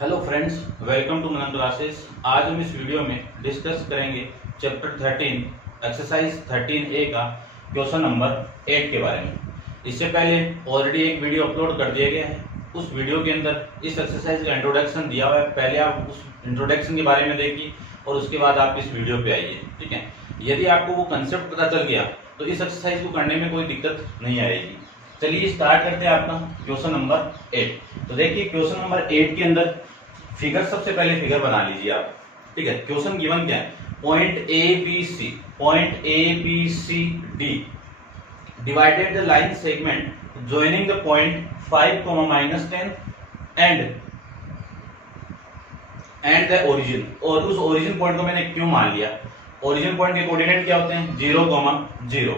Hello friends, welcome to Manan classes. आज हम इस वीडियो में डिस्कस करेंगे चैप्टर 13 एक्सरसाइज 13A का क्वेश्चन नंबर 8 के बारे में। इससे पहले ऑलरेडी एक वीडियो अपलोड कर दिया गया है। उस वीडियो के अंदर इस एक्सरसाइज का इंट्रोडक्शन दिया हुआ है। पहले आप उस इंट्रोडक्शन के बारे में देखिए और उसके बाद आप इस वीडियो पे आइए, ठीक है। यदि आपको वो कंसेप्ट पता चल गया तो इस एक्सरसाइज को करने में कोई दिक्कत नहीं आएगी। चलिए स्टार्ट करते हैं आपका क्वेश्चन नंबर 8। तो देखिए क्वेश्चन नंबर 8 के अंदर फिगर, सबसे पहले फिगर बना लीजिए आप, ठीक है। क्वेश्चन गिवन क्या है? Point A B C D divided the line segment joining the point 5, -10 and the origin. और उस ओरिजिन पॉइंट को मैंने क्यों मान लिया? ओरिजिन पॉइंट के कोऑर्डिनेट क्या होते हैं? 0, 0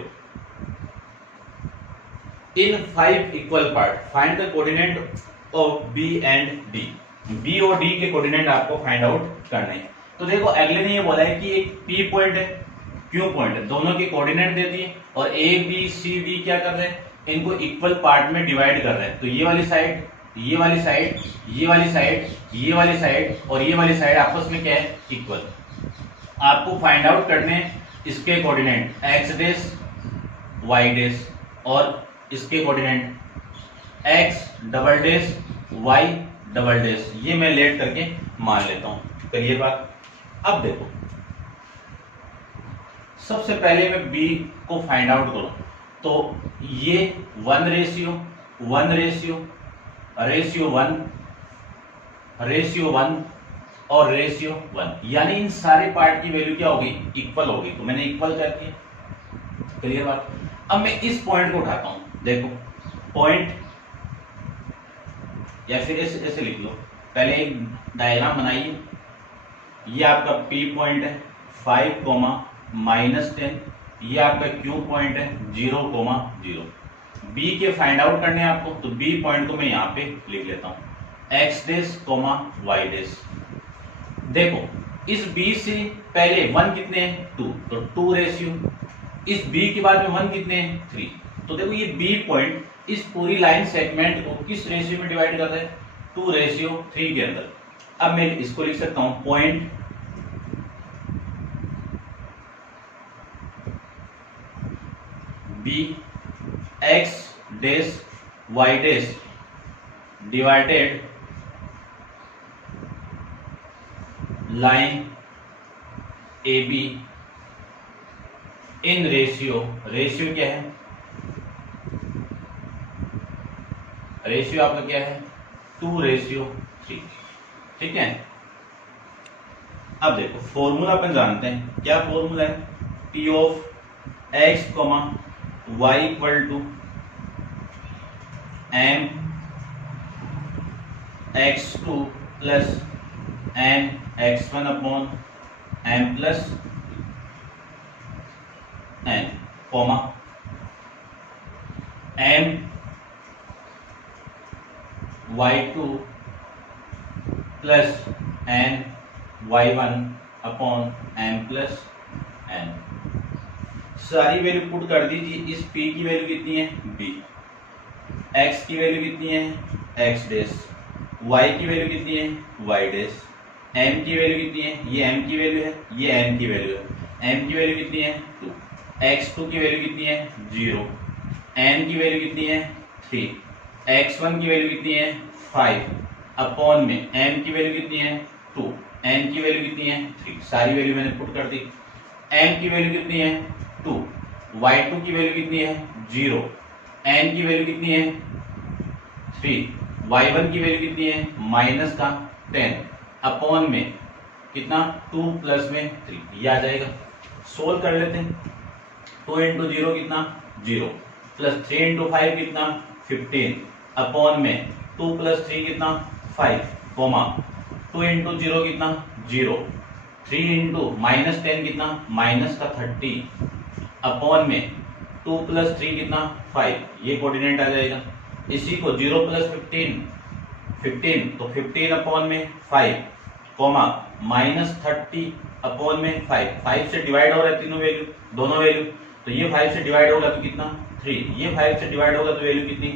in 5 equal part. Find the coordinate of B and D. B और डी के कोऑर्डिनेट आपको फाइंड आउट करने हैं। तो देखो अगले ने ये बोला है कि एक पी पॉइंट है, क्यू पॉइंट है, दोनों के कोऑर्डिनेट दे दिए और ए बी सी डी क्या कर रहे हैं? इनको इक्वल पार्ट में डिवाइड कर रहे हैं। तो ये वाली साइड, ये वाली साइड, ये वाली साइड, ये वाली साइड और ये वाली साइड आपस में क्या है? इक्वल। आपको फाइंड आउट करने हैं इसके coordinate X dash, Y dash और इसके coordinate X double dash, Y double dash. ये मैं लेट करके मान लेता हूं। क्लियर बात? अब देखो, सबसे पहले मैं बी को फाइंड आउट करूं तो ये 1 रेशियो 1 रेशियो रेशियो 1 रेशियो 1 और रेशियो 1, यानी इन सारे पार्ट की वैल्यू क्या होगी? इक्वल होगी। तो मैंने इक्वल कर दिया। क्लियर बात? अब मैं इस पॉइंट को उठाता हूं। देखो पॉइंट, या फिर ऐसे लिख लो, पहले एक डायग्राम बनाइए। ये आपका P पॉइंट है 5, -10। ये आपका Q पॉइंट है 0, 0। B के फाइंड आउट करने हैं आपको, तो B पॉइंट को मैं यहाँ पे लिख लेता हूँ x डेस, y डेस। देखो इस B से पहले 1 कितने हैं? 2, तो 2 रेशियो। इस B के बाद में 1 कितने हैं? 3। तो देखो ये B पॉइंट इस पूरी लाइन सेगमेंट को किस रेशियो में डिवाइड कर रहे हैं? 2 रेशियो 3 के अंदर। अब मैं इसको लिख सकता हूं point B X dash Y dash divided line A B in ratio. Ratio क्या है? रेशियो आपका क्या है? 2:3। ठीक है। अब देखो फॉर्मूला अपन जानते हैं। क्या फॉर्मूला है? P of x, y equal to m x2 plus m x1 upon m plus n, comma m y2 plus n y1 upon m plus n। सारी वैल्यू पुट कर दीजिए। इस p की वैल्यू कितनी है? b। x की value कितनी है? x डेस। y की वैल्यू कितनी है? y डेस। m की वैल्यू कितनी है? ये m की वैल्यू है, ये n की वैल्यू है। m की वैल्यू कितनी है? 2। x2 की वैल्यू कितनी है? 0। n की वैल्यू कितनी है? 3। x1 की वैल्यू कितनी है? 5 अपॉन में m की वैल्यू कितनी है? 2। n की वैल्यू कितनी है? 3। सारी वैल्यू मैंने पुट कर दी। m की वैल्यू कितनी है? 2। y2 की वैल्यू कितनी है? 0। n की वैल्यू कितनी है? 3। y1 की वैल्यू कितनी है? -10 अपॉन में कितना? 2 प्लस में 3। ये आ जाएगा। सोल्व कर लेते हैं। 2 इंटू 0 कितना? 0 प्लस 3 इंटू 5 कितना? 15 अपॉन में 2 प्लस 3 कितना? 5, कॉमा 2 इंटू 0 कितना? 0। 3 इंटू -10 कितना? -30 अपॉन में 2 प्लस 3 कितना? 5। ये कोऑर्डिनेट आ जाएगा। इसी को 0 प्लस 15 तो 15 अपॉन में 5, कॉमा -30 अपॉन में 5 से डिवाइड हो रहा है तीनों वैल्यू, दोनों वैल्यू। तो ये 5 से डिवाइड होगा तो कितना? 3। ये 5 से डिवाइड होगा तो वैल्यू कितनी?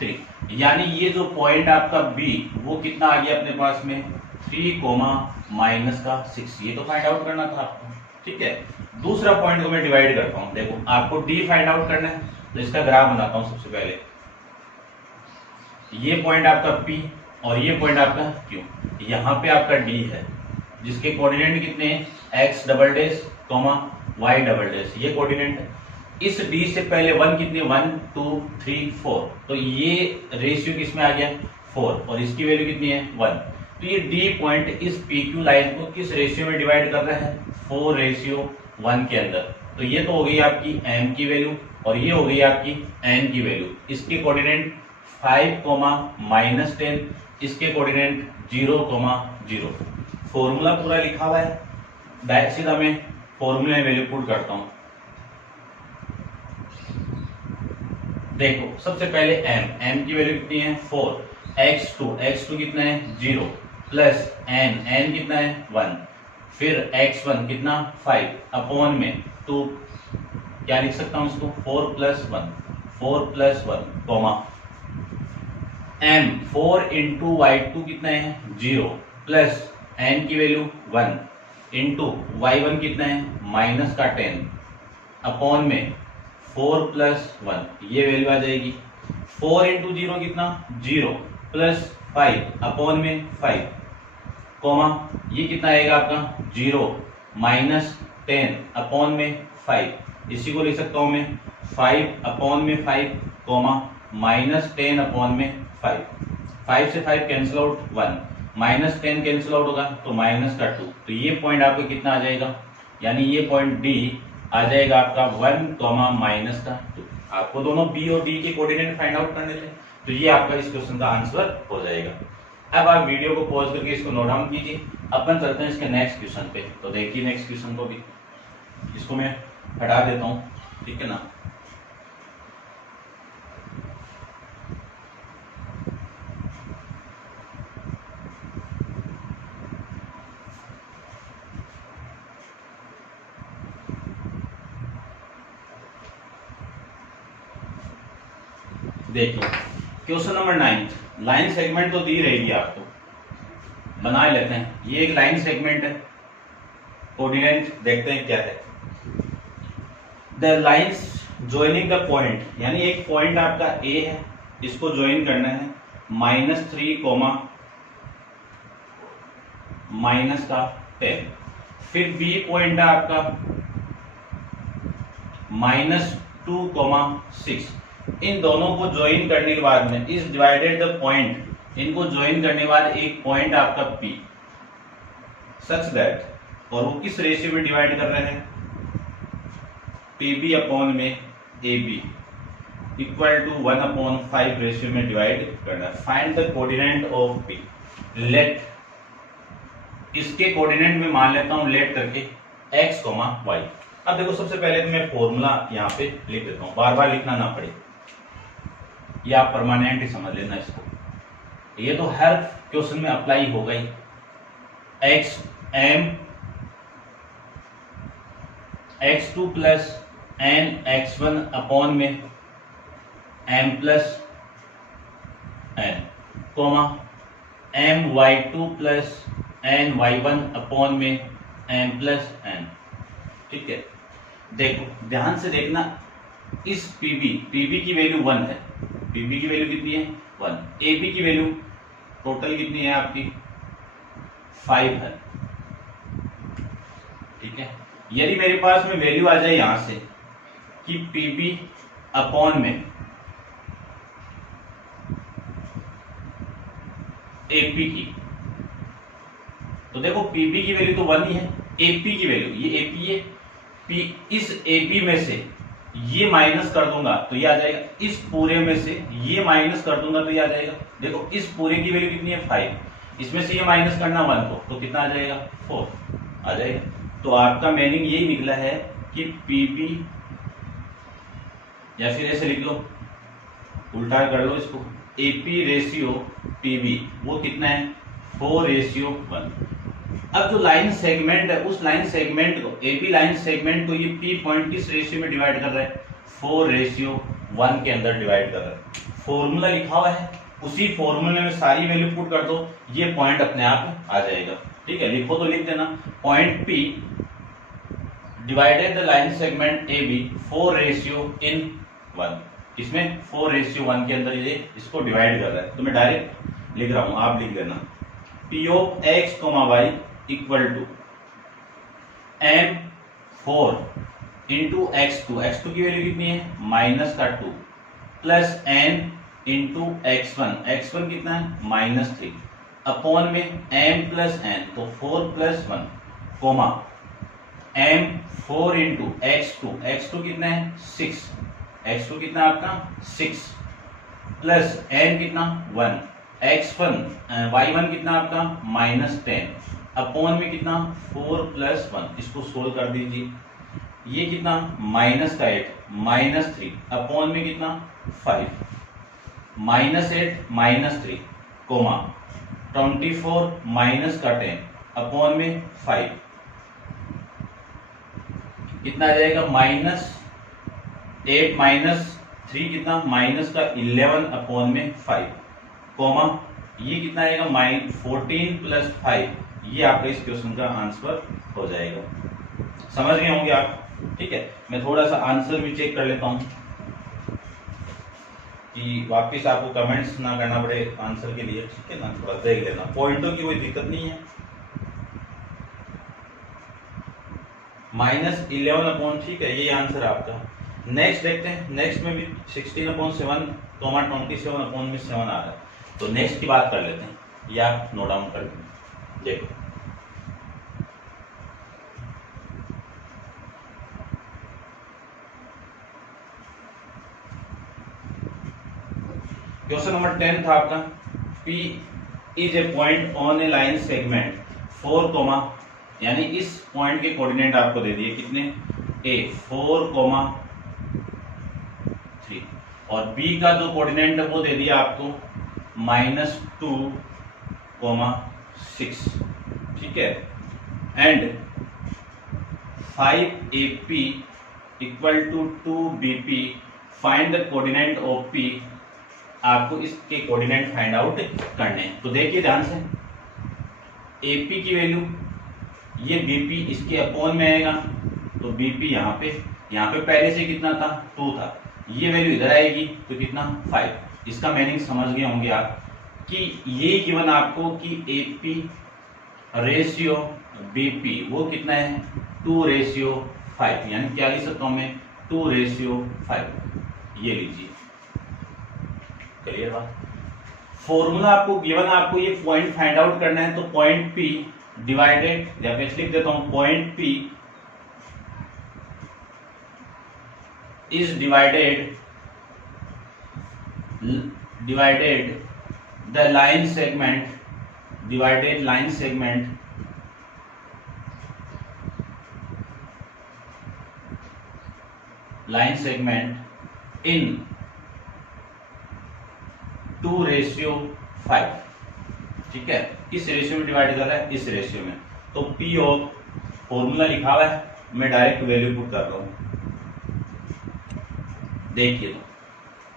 3। यानी ये जो पॉइंट आपका बी वो कितना आ गया अपने पास में 3 माइनस का 6, ये तो फाइंड आउट करना था आपको। ठीक है, दूसरा पॉइंट को मैं डिवाइड करता हूं। देखो आपको डी फाइंड आउट करना है, तो इसका ग्राफ बनाता हूं सबसे पहले। ये पॉइंट आपका पी और ये पॉइंट आपका क्यू, यहाँ पे आपका डी है जिसके कोऑर्डिनेट कितने हैं X double dash Y double dash, ये कोऑर्डिनेट है। इस डी से पहले 1 कितने 1 2 3 4, तो ये रेशियो किसमें आ गया 4 और इसकी वैल्यू कितनी है 1। तो ये डी पॉइंट इस पी क्यू लाइन को किस रेशियो में डिवाइड कर रहा है 4:1 के अंदर। तो ये तो हो गई आपकी m की वैल्यू और ये हो गई आपकी n की वैल्यू। इसके कोऑर्डिनेट 5, -10, इसके कोऑर्डिनेट 0, 0। फॉर्मूला पूरा लिखा हुआ है, डायरेक्ट सीधा मैं फॉर्मूले में वैल्यू पुट करता हूं। देखो सबसे पहले m की वैल्यू कितनी है 4, x2 कितना है 0 प्लस n कितना है 1, फिर x1 कितना 5 अपॉन में 2, क्या लिख सकता हूं इसको 4 plus 1 comma m 4 into y2 कितना है 0 प्लस n की वैल्यू 1 इंटू y1 कितना है माइनस का 10 अपॉन में 4 प्लस 1, ये वैल्यू आ जाएगी। 4 इंटू 0 कितना 0 प्लस 5 अपॉन में 5 कॉमा ये कितना आएगा आपका 0 माइनस 10 अपॉन में 5, इसी को लिख सकता हूं मैं 5 अपॉन में 5 कॉमा माइनस 10 अपॉन में 5, 5 से 5 cancel out 1, minus 10 cancel out होगा तो माइनस का 2, तो ये पॉइंट आपका कितना आ जाएगा, यानी ये पॉइंट डी आ जाएगा आपका 1, माइनस का 2। आपको दोनों बी और डी के कोऑर्डिनेट फाइंड आउट करने थे, तो ये आपका इस क्वेश्चन का आंसर हो जाएगा। अब आप वीडियो को पॉज करके इसको नोट डाउन कीजिए, अपन चलते हैं इसके नेक्स्ट क्वेश्चन पे। तो देखिए नेक्स्ट क्वेश्चन को भी, इसको मैं हटा देता हूं, ठीक है ना। देखिए क्वेश्चन नंबर 9, लाइन सेगमेंट तो दी रहेगी आपको, बना लेते हैं। ये एक लाइन सेगमेंट है, कोऑर्डिनेट देखते हैं क्या है। The lines joining the point, यानी एक पॉइंट आपका ए है, इसको ज्वाइन करना है -3, माइनस का 10, फिर बी पॉइंट है आपका -2, 6। इन दोनों को ज्वाइन करने के बाद में इस डिवाइडेड द पॉइंट, इनको ज्वाइन करने के बाद एक पॉइंट आपका P सच दैट, और वो किस रेशियो में डिवाइड कर रहे हैं PB अपॉन में AB इक्वल टू 1/5 रेशियो में डिवाइड करना है। Find the coordinate of P। Let, इसके कोऑर्डिनेट में मान लेता हूं लेट करके x, y। अब देखो सबसे पहले तो मैं फॉर्मूला यहाँ पे लिख देता हूँ, बार बार लिखना ना पड़े, ये आप परमानेंट ही समझ लेना इसको, ये तो हर क्वेश्चन में अप्लाई होगा ही। x2 plus n x1 upon में m plus n comma my2 plus n y1 upon में m प्लस n। ठीक है, देखो ध्यान से देखना, इस PB की वैल्यू 1 है, PB की वैल्यू कितनी है 1, AB की वैल्यू टोटल कितनी है आपकी 5 है। ठीक है, यदि मेरे पास में वैल्यू आ जाए यहां से कि PB अपॉन में AP की, तो देखो PB की वैल्यू तो 1 ही है, AP की वैल्यू ये AP है, इस AP में से ये माइनस कर दूंगा तो ये आ जाएगा, इस पूरे में से ये माइनस कर दूंगा तो ये आ जाएगा। देखो इस पूरे की वैल्यू कितनी है 5, इसमें से ये माइनस करना 1 को, तो कितना आ जाएगा 4 आ जाएगा। तो आपका मीनिंग यही निकला है कि PB, या फिर ऐसे लिख लो, उल्टा कर लो इसको, AP रेशियो PB वो कितना है 4:1। अब जो लाइन सेगमेंट है उस लाइन सेगमेंट को, AP लाइन सेगमेंट को ये P पॉइंट किस रेशियो में डिवाइड कर रहा है 4:1 के अंदर डिवाइड कर रहा है। फॉर्मूला लिखा हुआ है, उसी फॉर्मूले में सारी वैल्यू पुट कर दो, ये पॉइंट अपने आप आ जाएगा। ठीक है, लिखो तो लिख देना, point P divided the line segment AB 4:1। इसमें 4:1 के अंदर ये इसको डिवाइड कर रहा है, तो मैं डायरेक्ट लिख रहा हूं, आप लिख लेना। P of x, y equal to M4 into x2 की वैल्यू कितनी है -2 प्लस n इंटू x1 कितना है -3 अपॉन में m प्लस n, तो 4 + 1 कोमा M4 इंटू x2 कितना है 6, x2 कितना है आपका 6 प्लस n कितना 1, y1 कितना आपका -10 अपॉन में कितना 4 + 1, इसको सोल्व कर दीजिए, ये कितना -8 -3 अपॉन में कितना 5, -8 -3 कोमा 24 -10 अपॉन में 5, कितना आ जाएगा -8 -3 कितना -11 अपॉन में 5 कोमा ये कितना आएगा 14 + 5, ये आपका इस क्वेश्चन का आंसर हो जाएगा। समझ गए होंगे आप। ठीक है, मैं थोड़ा सा आंसर भी चेक कर लेता हूं कि वापस आपको कमेंट्स ना करना पड़े आंसर के लिए। ठीक है ना, थोड़ा देख लेना, पॉइंटों की कोई दिक्कत नहीं है। -11 अपॉन, ठीक है, ये आंसर आपका। नेक्स्ट देखते हैं, नेक्स्ट में भी 16/7 27 अपॉन में 7 आ रहा है, तो नेक्स्ट की बात कर लेते हैं, या नोट डाउन कर लेते हैं। देखो क्वेश्चन नंबर 10 था आपका, P is a point on A line segment 4, यानी इस पॉइंट के कोऑर्डिनेट आपको दे दिए कितने A 4,3 और B का जो कोऑर्डिनेट है वो दे दिया आपको -2,6। ठीक है, and 5AP equal to 2BP find the coordinate of P। आपको इसके कोऑर्डिनेट फाइंड आउट करने हैं, तो देखिए ध्यान से, AP की वैल्यू ये BP इसके अपॉन में आएगा, तो BP यहाँ पे पहले से कितना था 2 था, ये वैल्यू इधर आएगी तो कितना 5। इसका मीनिंग समझ गए होंगे आप कि ये गिवन आपको कि AP रेशियो BP वो कितना है 2:5, यानी क्या लिख सकता हूं मैं 2:5, ये लीजिए। क्लियर बात। फॉर्मूला आपको गिवन, आपको ये पॉइंट फाइंड आउट करना है, तो पॉइंट P डिवाइडेड, या फिर लिख देता हूं, point P is divided the line segment, divided line segment in 2:5। ठीक है, किस रेशियो में डिवाइड कर रहा है, इस रेशियो में, तो P ऑफ, फॉर्मूला लिखा हुआ है, मैं डायरेक्ट वैल्यू पुट कर रहा हूं। देखिए तो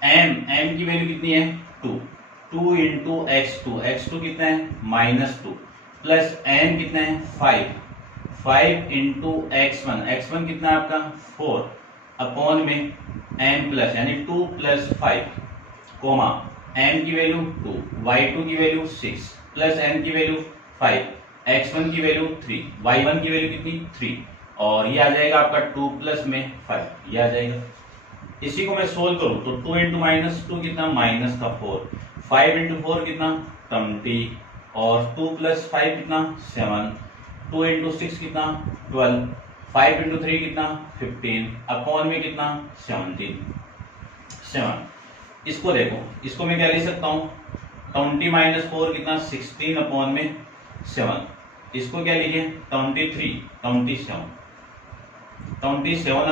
m की वैल्यू कितनी है 2 इंटू x2 कितना है -2 प्लस n कितना है 5 इंटू x1 कितना है आपका 4 अपॉन में m प्लस, यानी 2 + 5 कोमा m की वैल्यू 2, y2 की वैल्यू 6 प्लस n की वैल्यू 5, x1 की वैल्यू 3, y1 की वैल्यू कितनी 3, और ये आ जाएगा आपका 2 प्लस में 5, ये आ जाएगा। इसी को मैं सोल्व करूं तो 2 इंटू -2 कितना -4, 5 इंटू 4 कितना 20, और 2 + 5 कितना 7, 2 इंटू 6 कितना 12, 5 इंटू 3 कितना 15 अपॉन में कितना 7। इसको देखो, इसको मैं क्या लिख सकता हूँ 20 - 4 कितना 16 अपॉन में 7, इसको क्या लिखे 27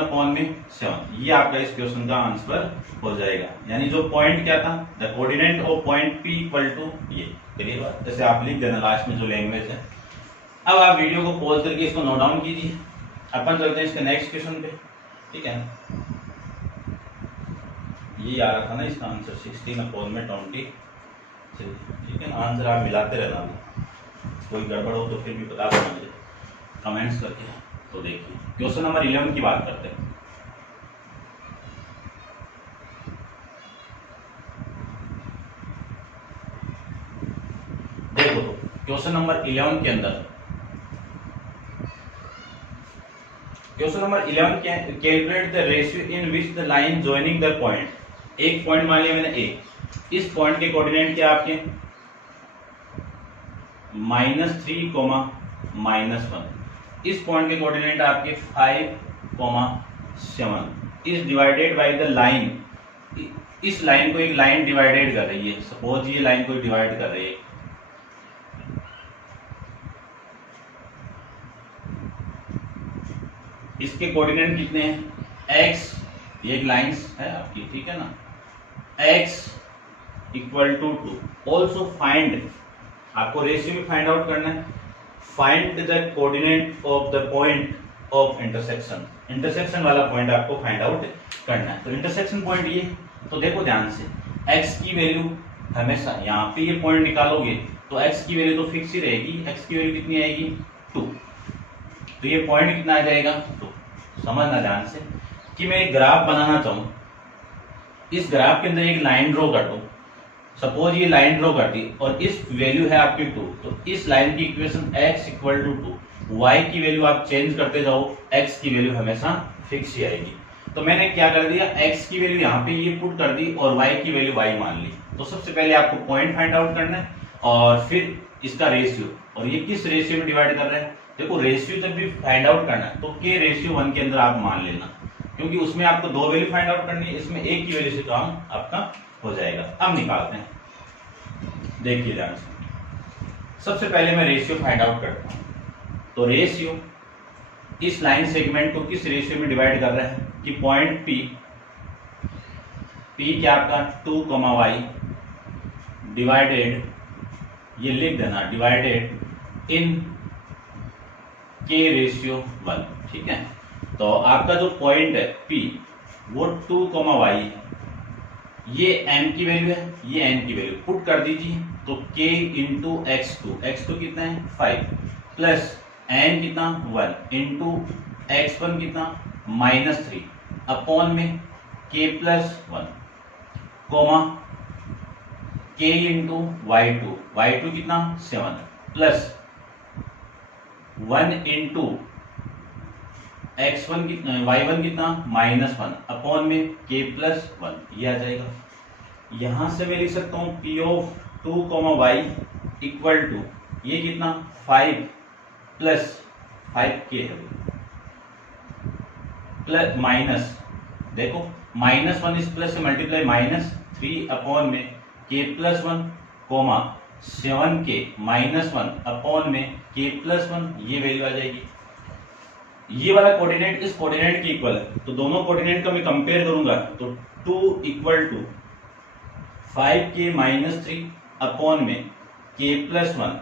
अपॉन में 7, ये आपका इस क्वेश्चन का आंसर हो जाएगा। यानी जो पॉइंट क्या था, the coordinate of point P equal to ये। क्लियर बात, जैसे आप लिख देना लास्ट में जो लैंग्वेज है। अब आप वीडियो को पॉज करके इसको नोट डाउन कीजिए, अपन चलते हैं इसके नेक्स्ट क्वेश्चन पे। ठीक है, ये आ रहा था ना इसका आंसर 16/20। ठीक है, आंसर आप मिलाते रहना, कोई गड़बड़ हो तो फिर भी बता देना मुझे कमेंट्स करके। तो देखिए क्वेश्चन नंबर 11 की बात करते हैं। देखो तो क्वेश्चन नंबर 11 के अंदर, question number 11 calculate the ratio in which the line joining the point. एक पॉइंट मान लिया मैंने ए, इस पॉइंट के कोऑर्डिनेट क्या आपके -3, -1। इस पॉइंट के कोऑर्डिनेट आपके 5, 7 is divided by the line. इस लाइन को एक लाइन डिवाइडेड कर रही है, सपोज ये लाइन को डिवाइड कर रही है। इसके कोऑर्डिनेट कितने हैं x, ये एक लाइन है आपकी, ठीक है ना, x = 2। ऑल्सो फाइंड, आपको रेशियो भी फाइंड आउट करना है। Find the coordinate of the point of intersection. Intersection वाला पॉइंट आपको फाइंड आउट करना है। तो इंटरसेक्शन पॉइंट ये, तो देखो ध्यान से, x की वैल्यू हमेशा यहाँ पे ये पॉइंट निकालोगे तो x की वैल्यू तो फिक्स ही रहेगी। x की वैल्यू कितनी आएगी 2, तो ये पॉइंट कितना आ जाएगा 2। समझना ध्यान से कि मैं एक ग्राफ बनाना चाहूं, इस ग्राफ के अंदर एक लाइन ड्रॉ कर दूं। सपोज ये लाइन ड्रॉ कर दी और इस वैल्यू है आपकी 2, तो इस लाइन की इक्वेशन x = 2, y की वैल्यू आप चेंज करते जाओ, x की वैल्यू हमेशा फिक्स ही आएगी। तो मैंने क्या कर दिया, x की वैल्यू यहाँ पे ये पुट कर दी और y की वैल्यू y मान ली। तो सबसे पहले आपको पॉइंट फाइंड आउट करना है और फिर इसका रेशियो, और ये किस रेशियो में डिवाइड कर रहे हैं। देखो रेशियो जब भी फाइंड आउट करना है तो k/1 के अंदर आप मान लेना, क्योंकि उसमें आपको 2 वैल्यू फाइंड आउट करनी है, इसमें एक की वैल्यू से काम आपका हो जाएगा। अब निकालते हैं, देखिए ध्यान से। सबसे पहले मैं रेशियो फाइंड आउट करता हूं। तो रेशियो इस लाइन सेगमेंट को किस रेशियो में डिवाइड कर रहा है कि पॉइंट P क्या आपका 2, y डिवाइडेड, ये लिख देना, डिवाइडेड इन k/1। ठीक है, तो आपका जो पॉइंट है P वो 2, y है, ये n की वैल्यू है, ये n की वैल्यू पुट कर दीजिए। तो k × x2 कितना है 5 प्लस n कितना 1 इंटू x1 कितना -3 अपॉन में k+1 कोमा k × y2 कितना 7 प्लस 1 इंटू x1 कितना y1 कितना -1 अपॉन में k+1, ये आ जाएगा। यहां से मैं लिख सकता हूं P of 2, y equal to ये कितना 5 प्लस 5k है प्लस माइनस, देखो -1 इस प्लस से मल्टीप्लाई -3 अपॉन में k+1 कोमा 7k -1 अपॉन में k+1, ये वैल्यू आ जाएगी। ये वाला कोऑर्डिनेट इस कोऑर्डिनेट के इक्वल है, तो दोनों कोऑर्डिनेट को मैं कंपेयर करूंगा तो 2 = 5k -3 अपॉन में k+1,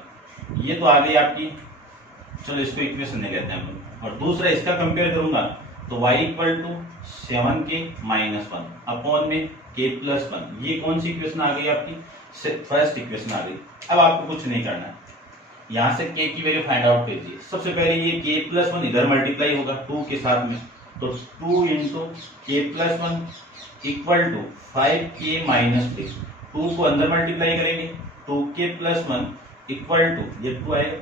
ये तो आ गई आपकी। चलो इसको इक्वेशन ले लेते हैं और दूसरा इसका कंपेयर करूंगा तो y = 7k -1 अपॉन में k+1, ये कौन सी इक्वेशन आ गई आपकी, फर्स्ट इक्वेशन आ गई। अब आपको कुछ नहीं करना है, यहां से k की वैल्यू फाइंड आउट कीजिए। सबसे पहले ये k+1 इधर मल्टीप्लाई होगा 2 के साथ में, तो 2 × k+1 = 5k -3, 2 को अंदर मल्टीप्लाई करेंगे 2k+1 = ये 2 आएगा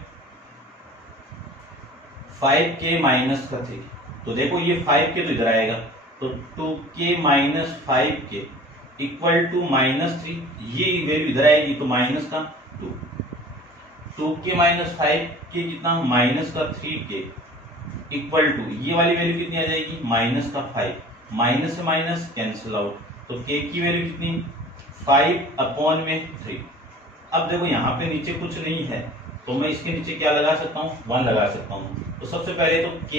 5k -3, तो देखो ये 5k तो इधर आएगा, तो 2k - 5k = -3, ये वैल्यू इधर आएगी तो -2, 2k - 5k कितना -3k = ये वाली वैल्यू कितनी आ जाएगी -5, माइनस से माइनस कैंसिल आउट, तो k की वैल्यू कितनी 5 अपॉन में 3। अब देखो यहाँ पे नीचे कुछ नहीं है तो मैं इसके नीचे क्या लगा सकता हूँ 1 लगा सकता हूँ। तो सबसे पहले तो k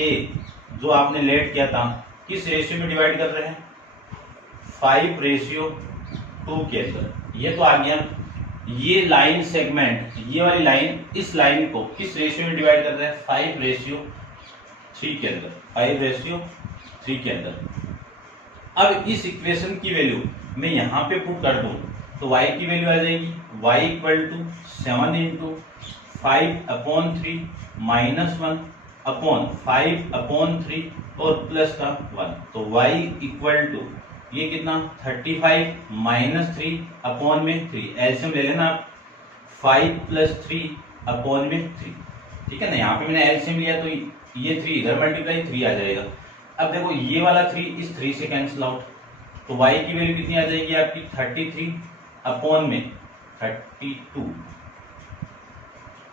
जो आपने लेट किया था किस रेशियो में डिवाइड कर रहे हैं 5/2 के अंदर, ये तो आ गया। ये लाइन सेगमेंट, ये वाली लाइन इस लाइन को किस रेशियो में डिवाइड कर रहा है 5/3 के अंदर, 5/3 के अंदर। अब इस इक्वेशन की वैल्यू मैं यहाँ पे पुट कर दूं तो y की वैल्यू आ जाएगी y equal to 7 into 5/3 minus 1 upon 5/3 और प्लस का 1, तो y इक्वल टू ये कितना 35 माइनस 3 अपॉन में 3, एलसीएम ले लेना आप, 5 प्लस 3 अपॉन में 3, ठीक है ना। यहाँ पे मैंने एलसीएम लिया तो ये 3 इधर मल्टीप्लाई 3 आ जाएगा। अब देखो ये वाला 3 इस 3 से कैंसिल आउट, तो y की वैल्यू कितनी आ जाएगी आपकी 33 अपॉन में 32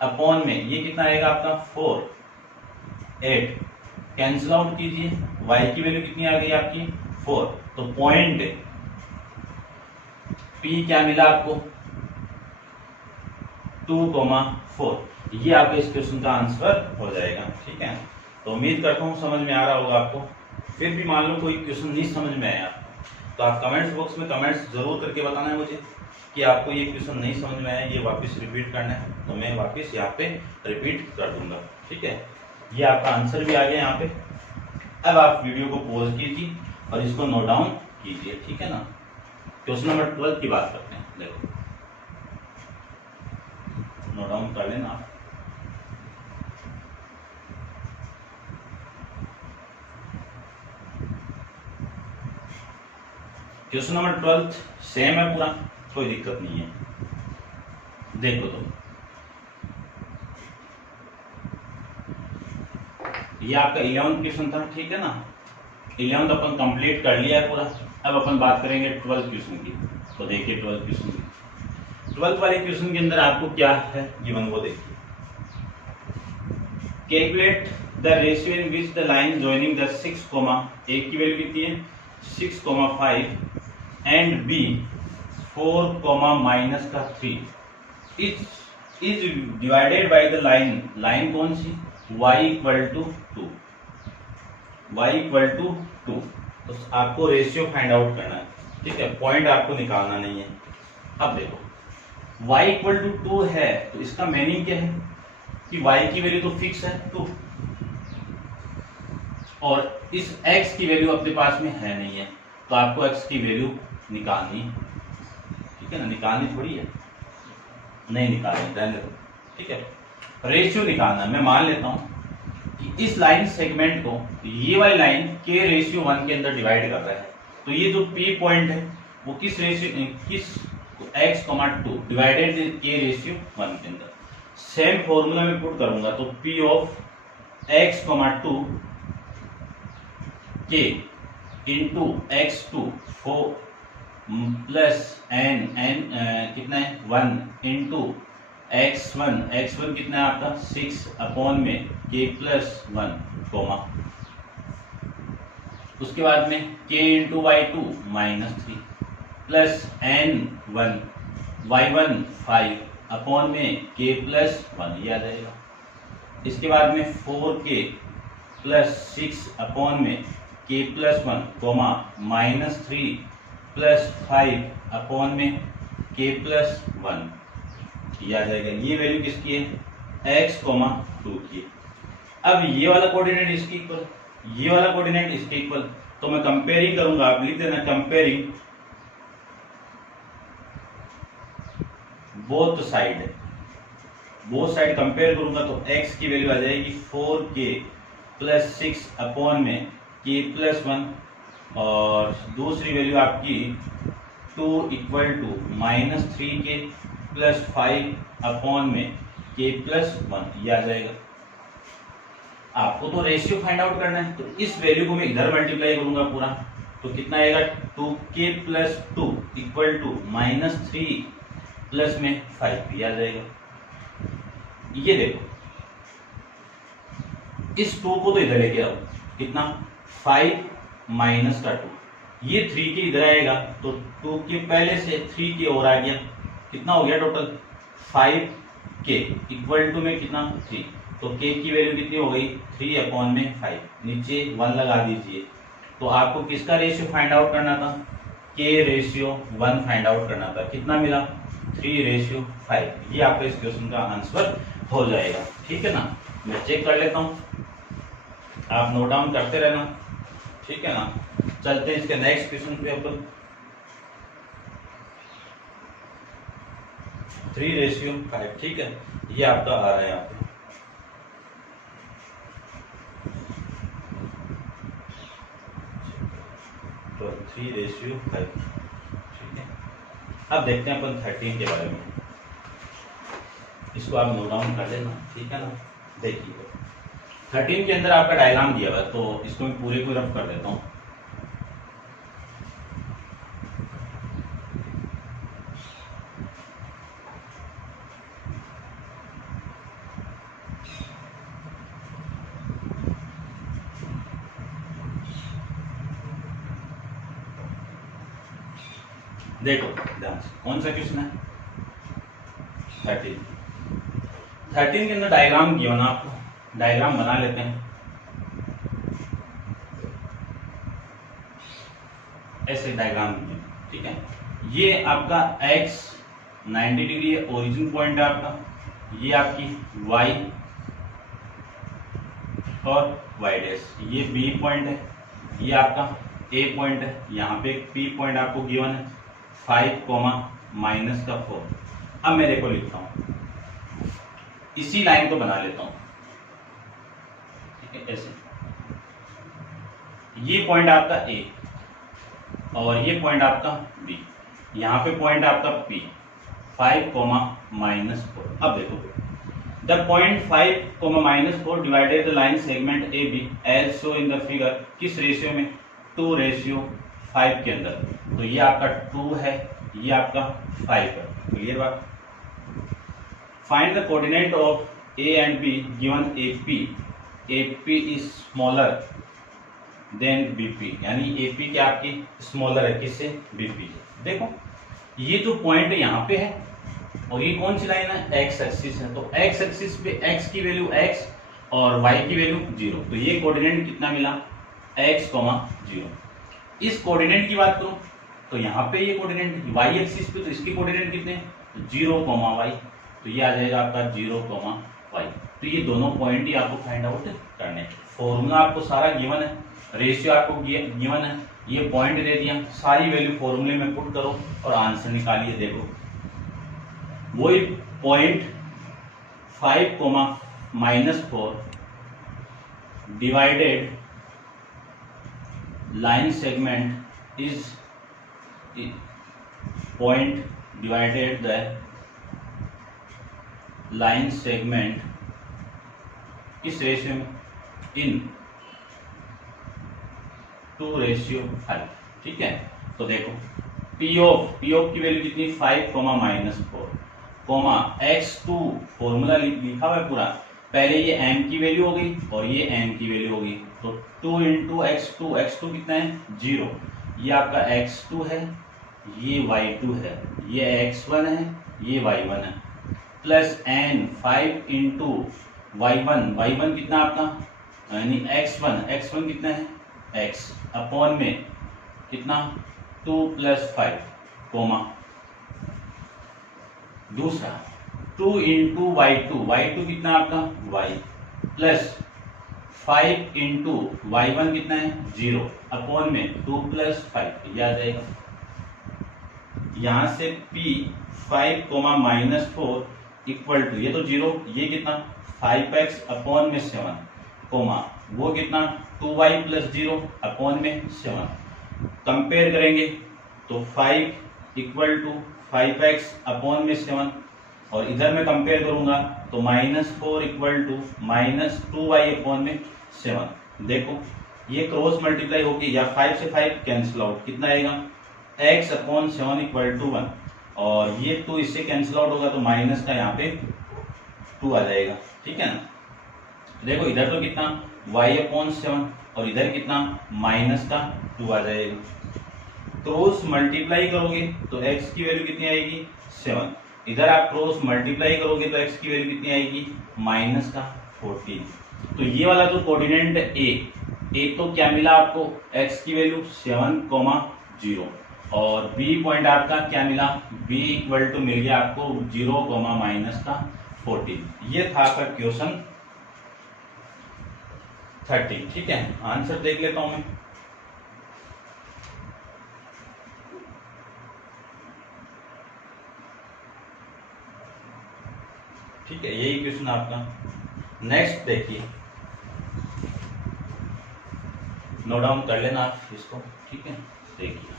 अपॉन में ये कितना आएगा आपका 4 8, कैंसिल आउट कीजिए, y की वैल्यू कितनी आ गई आपकी 4, तो पॉइंट P क्या मिला आपको 2,4, ये आपके इस क्वेश्चन का आंसर हो जाएगा, ठीक है। तो उम्मीद करता हूँ समझ में आ रहा होगा आपको। फिर भी मान लो कोई क्वेश्चन नहीं समझ में आया तो आप कमेंट्स बॉक्स में कमेंट्स जरूर करके बताना है मुझे कि आपको ये क्वेश्चन नहीं समझ में आया, ये वापस रिपीट करना है, तो मैं वापस यहाँ पे रिपीट कर दूंगा, ठीक है। ये आपका आंसर भी आ गया यहाँ पे। अब आप वीडियो को पॉज कीजिए और इसको नोट डाउन कीजिए, ठीक है ना। क्वेश्चन नंबर 12 की बात करते हैं, देखो नोट डाउन कर लेना आप। क्वेश्चन नंबर 12 सेम है पूरा, कोई दिक्कत नहीं है। देखो तो ये आपका 11th क्वेश्चन था, ठीक है ना। 11th अपन कंप्लीट कर लिया है पूरा। अब अपन बात करेंगे 12th क्वेश्चन की। तो देखिए 12th क्वेश्चन की, 12th वाले क्वेश्चन के अंदर आपको क्या है गिवन वो देखिए। Calculate the ratio in which the line joining the 6, a की वैल्यू कितनी है 6,5 एंड b 4, माइनस का 3 is divided by the line, line कौन सी y equal to 2, y equal to 2। तो आपको रेशियो फाइंड आउट करना है, ठीक है, पॉइंट आपको निकालना नहीं है। अब देखो y इक्वल टू 2 है तो इसका मीनिंग क्या है कि y की वैल्यू तो फिक्स है 2 और इस x की वैल्यू अपने पास में है नहीं है, तो आपको x की वैल्यू निकालनी, ठीक है ना, निकालनी थोड़ी है, नहीं निकालनी, रहने दो, ठीक है। रेशियो निकालना, मैं मान लेता हूं कि इस लाइन सेगमेंट को ये वाली लाइन k रेशियो 1 के अंदर डिवाइड कर रहा है, तो ये जो P पॉइंट है वो किस रेशियो किस x, 2 डिवाइडेड k रेशियो 1 के अंदर। सेम फॉर्मूला में पुट करूंगा तो P of x, 2 k into x2 4 plus n कितना है 1 इंटू x1 कितना है आपका 6 अपॉन में k प्लस 1 कोमा, उसके बाद में k into y2 -3 plus n1 y1 5 upon में k प्लस 1, ये आ जाएगा। इसके बाद में 4k प्लस 6 अपॉन में k plus 1 comma -3 plus 5 upon में k प्लस 1, ये आ जाएगा। ये वैल्यू किसकी है x, 2 की। अब ये वाला कोऑर्डिनेट इसके इक्वल, ये वाला कोऑर्डिनेट इसके इक्वल, तो मैं कंपेयरिंग करूंगा, आप लिख देना comparing both side, both side compare करूंगा तो x की वैल्यू आ जाएगी 4k प्लस 6 अपॉन में k प्लस 1 और दूसरी वैल्यू आपकी 2 equal to -3k plus 5 upon में k प्लस 1, ये आ जाएगा। आपको तो रेशियो फाइंड आउट करना है, तो इस वैल्यू को मैं इधर मल्टीप्लाई करूंगा पूरा, तो कितना आएगा 2k plus 2 equal to -3 plus में 5, ये आ जाएगा। ये देखो इस 2 को तो इधर लेके आओ, कितना 5 माइनस का 2, ये 3 के इधर आएगा तो 2 के पहले से 3 के और आ गया, कितना हो गया टोटल 5k इक्वल टू में कितना 3, तो k की वैल्यू कितनी हो गई 3 अपॉन में 5, नीचे 1 लगा दीजिए। तो आपको किसका रेशियो फाइंड आउट करना था k रेशियो 1 फाइंड आउट करना था, कितना मिला 3:5, ये आपका इस क्वेश्चन का आंसर हो जाएगा, ठीक है ना। मैं चेक कर लेता हूँ, आप नोट डाउन करते रहना, ठीक है ना। चलते हैं इसके नेक्स्ट क्वेश्चन पे अपन। 3:5, ठीक है, ये आपका आ रहा है यहाँ पे। तो 3:5, ठीक है। अब देखते हैं अपन 13 के बारे में, इसको आप नोट डाउन कर लेना, ठीक है ना। देखिए 13 के अंदर आपका डायग्राम दिया हुआ है, तो इसको मैं पूरे को रफ कर देता हूँ। देखो ध्यान से, कौन सा क्वेश्चन है? 13 के अंदर डायग्राम दिया ना आपको, डायग्राम बना लेते हैं। ऐसे डायग्राम दिया, ठीक है। ये आपका x 90 डिग्री है, ओरिजिन पॉइंट है आपका। ये आपकी y और y डैश, ये b पॉइंट है, ये आपका a पॉइंट है, यहाँ पे एक p पॉइंट आपको गिवन है 5, -4। अब मैं देखो लिखता हूँ, इसी लाइन को बना लेता हूँ, ठीक है। ऐसे ये पॉइंट आपका a और ये पॉइंट आपका b, यहाँ पे पॉइंट आपका p 5, -4। अब देखो the point 5, -4 divided the line segment A B as show in the figure, किस रेशियो में? 2:5 के अंदर। तो ये आपका 2 है, ये आपका 5 है। क्लियर बात? Find the coordinate of A and be given AP is smaller than BP, यानी AP क्या आपकी स्मॉलर है किससे? BP। देखो ये जो पॉइंट यहाँ पे है और ये कौन सी लाइन है? x एक्सिस है। तो x एक्सिस पे x की वैल्यू x और y की वैल्यू 0। तो ये कोऑर्डिनेट कितना मिला? x, 0। इस कोऑर्डिनेट की बात करूं तो यहाँ पे ये कोऑर्डिनेट y एक्सिस पे, तो इसके कोऑर्डिनेट कितने? 0, y। तो ये आ जाएगा आपका 0, y। तो ये दोनों पॉइंट ही आपको फाइंड आउट करने। फॉर्मूला आपको सारा गिवन है, रेशियो आपको गिवन है, ये पॉइंट दे दिया, सारी वैल्यू फॉर्मूले में पुट करो और आंसर निकालिए। देखो वही point 5, -4 divided line segment is point divided the line segment किस रेशियो में? इन 2:5, ठीक है। तो देखो P ऑफ की वैल्यू कितनी? 5, -4, x2 फॉर्मूला लिखा हुआ है पूरा। पहले ये m की वैल्यू हो गई और ये m की वैल्यू हो गई, तो 2 × x2 कितना है? 0। ये आपका x2 है, ये y2 है, ये x1 है, ये y1 है, प्लस n 5 × y1 कितना आपका? यानी x1 कितना है? x अपॉन में कितना? 2 + 5, दूसरा 2 × y2 कितना आपका? y, प्लस 5 × y1 कितना है? 0 अपॉन में 2 + 5, ये आ जाएगा। यहां से p 5, -4 इक्वल टू, ये तो 0, ये कितना? 5x अपॉन में 7, वो कितना? 2y + 0 अपॉन में 7। कंपेयर करेंगे तो 5 = 5x अपॉन में 7, और इधर मैं कंपेयर करूंगा तो -4 = -2y अपॉन में 7। देखो ये क्रॉस मल्टीप्लाई होगी, या 5 से 5 कैंसिल आउट, कितना आएगा? x अपॉन 7 = 1, और ये 2 इससे कैंसिल आउट होगा तो माइनस का यहाँ पे 2 आ जाएगा, ठीक है ना। देखो इधर तो कितना? y अपॉन 7 और इधर कितना? माइनस का 2 आ जाएगा। क्रॉस मल्टीप्लाई करोगे तो x की वैल्यू कितनी आएगी? 7। इधर आप क्रॉस मल्टीप्लाई करोगे तो x की वैल्यू कितनी आएगी? माइनस का 14। तो ये वाला जो कोऑर्डिनेट a तो क्या मिला आपको? x की वैल्यू 7, 0, और b पॉइंट आपका क्या मिला? b = मिल गया आपको 0, -14। ये था आपका क्वेश्चन 13, ठीक है। आंसर देख लेता हूं मैं। ठीक है, यही क्वेश्चन आपका। नेक्स्ट देखिए, नोट डाउन कर लेना आप इसको, ठीक है। देखिए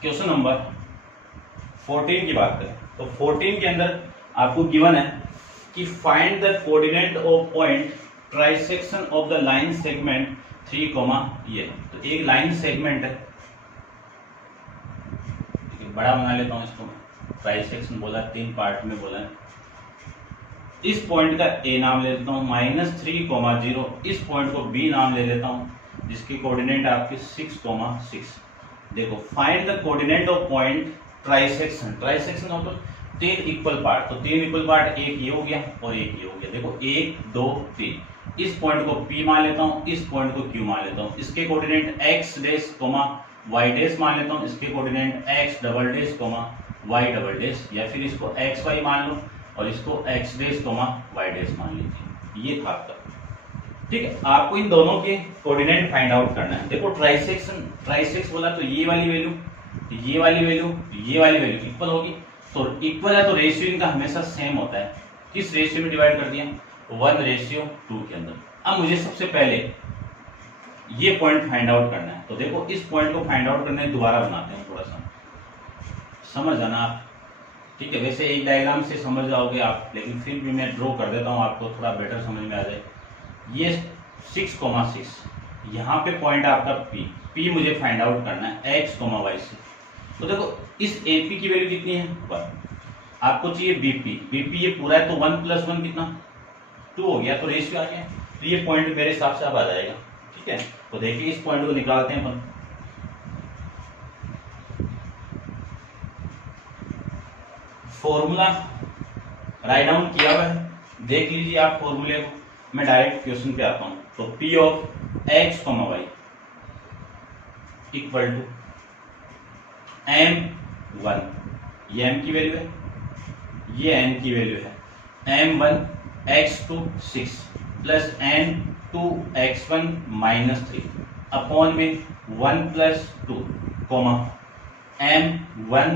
क्वेश्चन नंबर 14 की बात करें तो 14 के अंदर आपको गिवन है कि find the coordinate of point trisection of the line segment 3, ये तो एक लाइन सेगमेंट है, बड़ा बना लेता हूं इसको, ट्राइसेक्शन बोला, 3 पार्ट में बोला है। इस पॉइंट का ए नाम ले लेता हूं -3, 0, इस पॉइंट को बी नाम ले लेता हूं जिसकी कोऑर्डिनेट आपकी 6, देखो find the coordinate of point trisection, trisection मतलब 3 इक्वल पार्ट, तो 3 इक्वल पार्ट, एक ये हो गया और एक ये हो गया, देखो 1 2 3, इस पॉइंट को P मान लेता हूं, इस पॉइंट को Q मान लेता हूं, इसके coordinate x dash y dash मान लेता हूं, इसके coordinate x double dash y double dash, या फिर इसको xy मान लो और इसको x डैश y डैश मान लीजिए, ये था आपका। ठीक है, आपको इन दोनों के कोऑर्डिनेट फाइंड आउट करना है। देखो ट्राइसेक्स बोला तो ये वाली वैल्यू, ये वाली वैल्यू, ये वाली वैल्यू इक्वल होगी, तो इक्वल है तो रेशियो इनका हमेशा सेम होता है। किस रेशियो में डिवाइड कर दिया? 1:2 के अंदर। अब मुझे सबसे पहले ये पॉइंट फाइंड आउट करना है, तो देखो इस पॉइंट को फाइंड आउट करने दोबारा बनाते हैं, थोड़ा सा समझ जाना आप। ठीक है, वैसे एक डायग्राम से समझ जाओगे आप, लेकिन फिर भी मैं ड्रॉ कर देता हूँ आपको थोड़ा बेटर समझ में आ जाए। ये 6,6 यहाँ पे पॉइंट आपका P मुझे फाइंड आउट करना है x, y से। तो देखो इस AP की वैल्यू कितनी है? 1। आपको चाहिए BP ये पूरा है, तो 1 + 1 कितना? 2 हो गया, तो रेशियो आ गया, तो ये पॉइंट मेरे हिसाब से अब आ जाएगा। ठीक है, तो देखिए इस पॉइंट को निकालते हैं अपन। फॉर्मूला राइट डाउन किया हुआ है, देख लीजिए आप फॉर्मूले को। मैं डायरेक्ट क्वेश्चन पे आता हूं, तो P of x, y equal to M1, ये M की वैल्यू है, ये N की वैल्यू है, M1 x2 6 plus N2 x1 -3 upon में 1 + 2 M1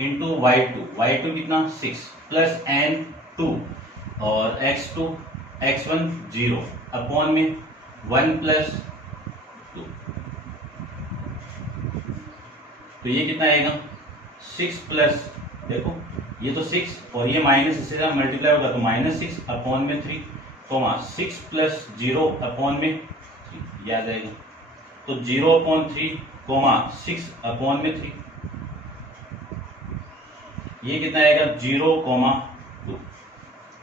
इंटू y2 कितना? 6 प्लस N2 और x1 0 अपॉन में 1 + 2, तो ये कितना आएगा? 6 प्लस, देखो ये तो 6 और ये माइनस इससे मल्टीप्लाई होगा तो -6 अपॉन में 3, 6 + 0 अपॉन में 3, ये आ जाएगा। तो 0/3, 6 अपॉन में 3, ये कितना आएगा? 0,2।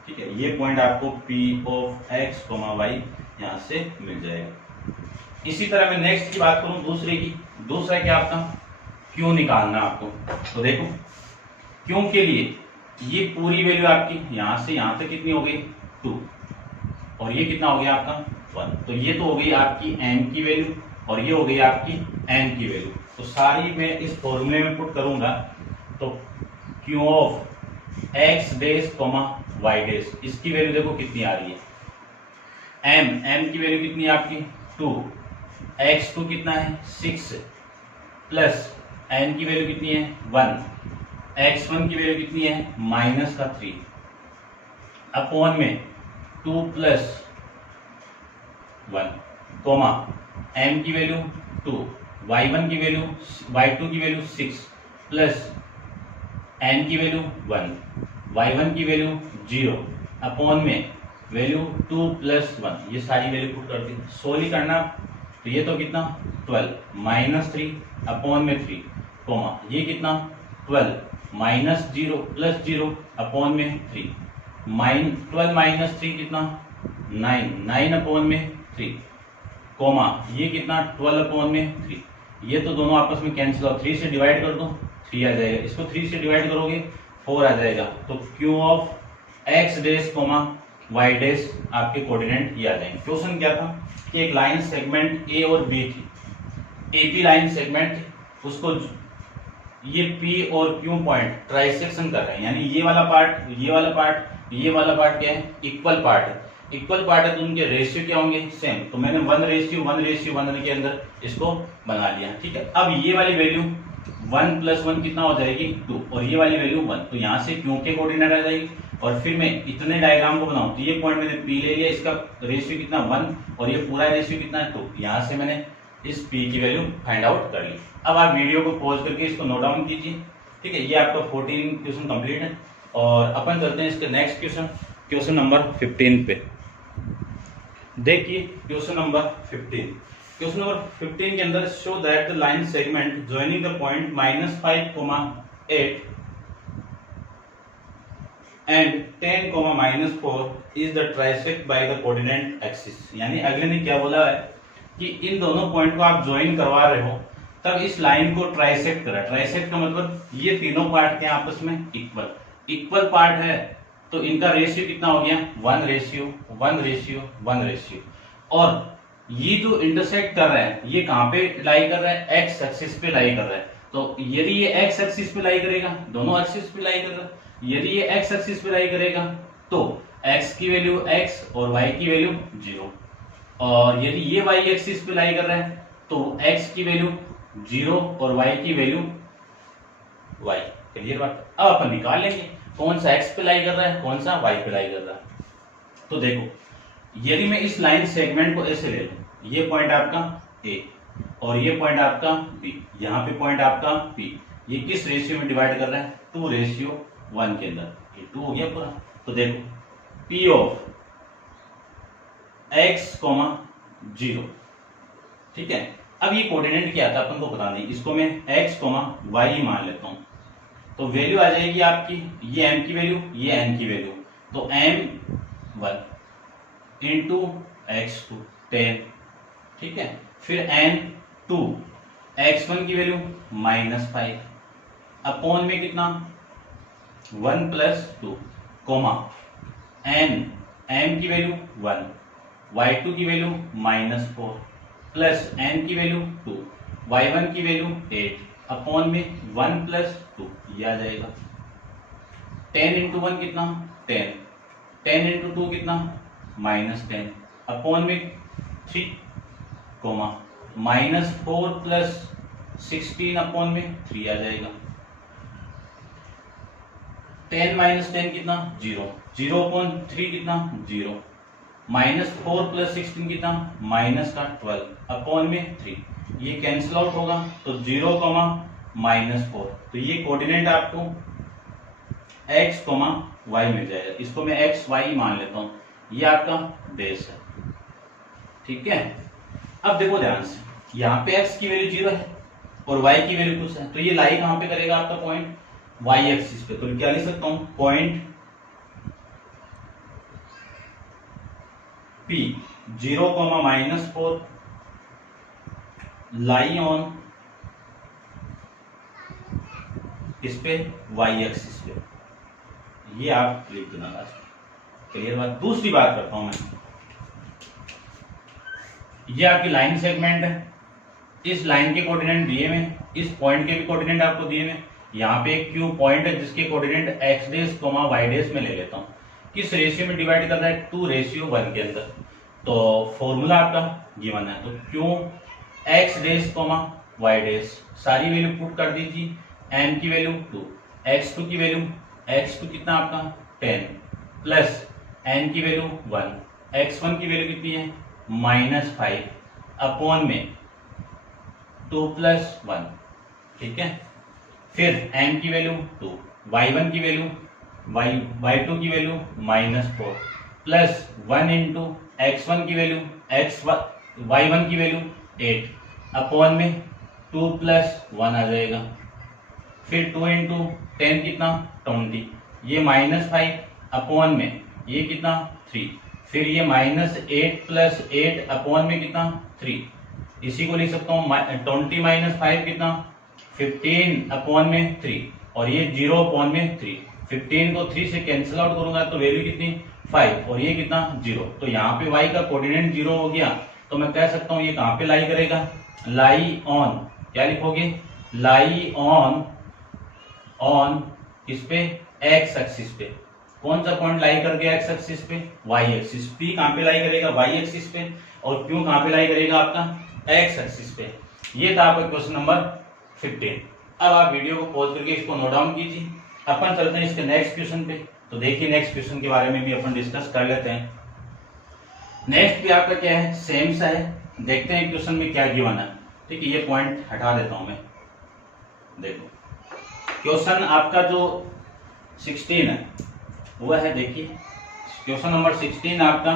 ठीक है, ये पॉइंट आपको P ऑफ x, y यहां से मिल जाएगा। इसी तरह मैं नेक्स्ट की बात करूं, दूसरा क्या आपका Q निकालना आपको। तो देखो Q के लिए ये पूरी वैल्यू आपकी यहां से यहां तक कितनी हो गई? 2, और ये कितना हो गया आपका? 1। तो ये तो हो गई आपकी M की वैल्यू और ये हो गई आपकी N की वैल्यू। तो सारी मैं इस फॉर्मूले में पुट करूंगा, तो Q of x dash, y dash, इसकी वैल्यू देखो कितनी आ रही है। M की वैल्यू कितनी है आपकी? 2, x2 कितना है? 6 प्लस N की वैल्यू कितनी है? 1, x1 की वैल्यू कितनी है? -3 अपॉन में 2 + 1, M की वैल्यू 2, y2 की वैल्यू 6 प्लस N की वैल्यू 1, y1 की वैल्यू 0 अपॉन में वैल्यू 2 + 1, ये सारी वैल्यू पुट कर दी। सोल्व करना, तो ये तो कितना? 12 -3 अपॉन में 3, ये कितना? 12 -0 + 0 अपॉन में 3, 12 - 3 कितना? 9 अपॉन में 3, ये कितना? 12 अपॉन में 3। ये तो दोनों आपस में कैंसिल हो, 3 से डिवाइड कर दो, 3 आ जाएगा, इसको 3 से डिवाइड करोगे 4 आ जाएगा। तो Q of x dash, y dash आपके कोऑर्डिनेट ये आ जाएंगे। क्वेश्चन क्या था कि एक लाइन सेगमेंट A और B थी, AP लाइन सेगमेंट, उसको ये P और Q पॉइंट ट्राइसेक्शन कर रहे हैं, यानी ये वाला पार्ट क्या है? इक्वल पार्ट है। इक्वल पार्ट है तो उनके रेशियो क्या होंगे, सेम। तो मैंने 1:1:1 के अंदर इसको बना लिया, ठीक है। अब ये वाली वैल्यू 1 + 1 कितना हो जाएगी 2, और ये वाली वैल्यू 1, तो यहाँ से क्यों के कोऑर्डिनेट आ जाएगी। और फिर मैं इतने डायग्राम को बनाऊं तो ये पॉइंट मैंने P ले लिया, इसका रेशियो कितना 1 और ये पूरा रेशियो कितना है 2। यहाँ से मैंने इस P की वैल्यू फाइंड आउट कर ली। अब आप वीडियो को पॉज करके इसको नोट डाउन कीजिए, ठीक है। ये आपका 14 क्वेश्चन कंप्लीट है और अपन चलते हैं इसके नेक्स्ट क्वेश्चन नंबर 15 पे। देखिए क्वेश्चन नंबर 15 के अंदर show that the line segment joining the point -5, 8 and 10, -4 is the trisect by the coordinate axis. यानी अगले ने क्या बोला है कि इन दोनों पॉइंट को आप ज्वाइन करवा रहे हो तब इस लाइन को ट्राइसेक्ट करा। ट्राइसेक्ट का मतलब ये तीनों पार्ट के आपस में इक्वल पार्ट है, तो इनका रेशियो कितना हो गया 1:1:1:1। और ये जो इंटरसेक्ट कर रहा है ये कहां पे लाई कर रहा है, एक्स एक्सिस पे लाई कर रहा है। तो यदि ये एक्स एक्सिस पे लाई करेगा, दोनों एक्सिस पे लाई कर रहा है, यदि ये एक्स एक्सिस पे लाई करेगा तो एक्स की वैल्यू x और y की वैल्यू 0, और यदि ये y एक्सिस पे लाई कर रहा है तो x की वैल्यू 0 और y की वैल्यू y। क्लियर बात। अब अपन निकाल लेंगे कौन सा x पे लाई कर रहा है, कौन सा y पे लाई कर रहा है। तो देखो यदि मैं इस लाइन सेगमेंट को ऐसे ले लूं, ये पॉइंट आपका A और ये पॉइंट आपका B, यहाँ पे पॉइंट आपका P, ये किस रेशियो में डिवाइड कर रहा है 2:1 के अंदर, ये 2 हो गया पूरा। तो देखो P ऑफ x, 0, ठीक है। अब ये कोऑर्डिनेट क्या था अपन को बता दें, इसको मैं x, y मान लेता हूं, तो वैल्यू आ जाएगी आपकी ये m की वैल्यू, ये n की वैल्यू, तो m1 इंटू x2 10, ठीक है। फिर n2 x1 की वैल्यू -5 अपॉन में कितना 1 + 2, n m की वैल्यू 1, y2 की वैल्यू -4 प्लस n की वैल्यू 2, y1 की वैल्यू 8 अपॉन में 1 + 2, ये आ जाएगा 10 × 1 कितना 10, 10 × 2 कितना -10 अपॉन में 3, -4 + 16 अपॉन में 3 आ जाएगा। 10 - 10 कितना 0, 0/3 कितना 0, -4 + 16 कितना -12 अपॉन में 3, ये कैंसिल आउट होगा तो 0, -4। तो ये कोऑर्डिनेट आपको x, y मिल जाएगा। इसको मैं x, y मान लेता हूं, ये आपका बेस है, ठीक है। अब देखो ध्यान से, यहाँ पे x की वैल्यू 0 है और y की वैल्यू कुछ है, तो ये लाई कहां पे करेगा आपका पॉइंट y एक्सिस पे। तो क्या लिख सकता हूं, पॉइंट P 0, -4 लाई ऑन इस पे y एक्सिस पे, ये आप लिख देना लास्ट। क्लियर बात। दूसरी बात करता हूं मैं, ये आपकी लाइन सेगमेंट है, इस लाइन के कोऑर्डिनेट दिए हुए, इस पॉइंट के भी कोऑर्डिनेट आपको दिए हुए। यहाँ पे एक क्यू पॉइंट है जिसके कोऑर्डिनेट x', y' में ले लेता हूँ। किस रेशियो में डिवाइड कर रहा है 2:1 के अंदर। तो फॉर्मूला आपका गिवन है, तो क्यू x', y', सारी वैल्यू पुट कर दीजिए। n की वैल्यू 2, x2 की वैल्यू, x2 कितना आपका 10 प्लस n की वैल्यू 1, x1 की वैल्यू कितनी है -5 अपॉन में 2 + 1, ठीक है। फिर n की वैल्यू 2, y1 की वैल्यू, y2 की वैल्यू -4 प्लस 1 × x1 की वैल्यू, y1 की वैल्यू 8 अपॉन में 2 + 1 आ जाएगा। फिर 2 × 10 कितना 20, ये -5 अपॉन में ये कितना 3, फिर ये -8 + 8 अपॉन में कितना 3, इसी को लिख सकता हूँ 20 - 5 कितना 15 अपॉन में 3, और ये 0 अपॉन में 3, 15 को 3 से कैंसिल आउट करूंगा तो वैल्यू कितनी 5, और ये कितना 0। तो यहाँ पे y का कोऑर्डिनेट 0 हो गया, तो मैं कह सकता हूँ ये कहाँ पे लाई करेगा, लाई ऑन, क्या लिखोगे, लाई ऑन इस पे x एक्सिस पे, कौन सा पॉइंट लाई कर गया एक्स एक्सिस पे, वाई एक्सिस। पी कहां पे लाई करेगा, वाई एक्सिस पे, और क्यू कहां पे लाई करेगा आपका एक्स एक्सिस पे। ये था आपका क्वेश्चन नंबर 15। अब आप वीडियो को पॉज करके इसको नोट डाउन कीजिए। अपन चलते हैं इसके नेक्स्ट क्वेश्चन पे। तो देखिए नेक्स्ट क्वेश्चन के बारे में भी अपन डिस्कस कर लेते हैं। नेक्स्ट भी आपका क्या है, सेम सा है। देखते हैं क्वेश्चन में क्या गिवन है। ठीक है, ये पॉइंट हटा देता हूं मैं। देखो क्वेश्चन आपका जो 16 है वो है, देखिए क्वेश्चन नंबर 16 आपका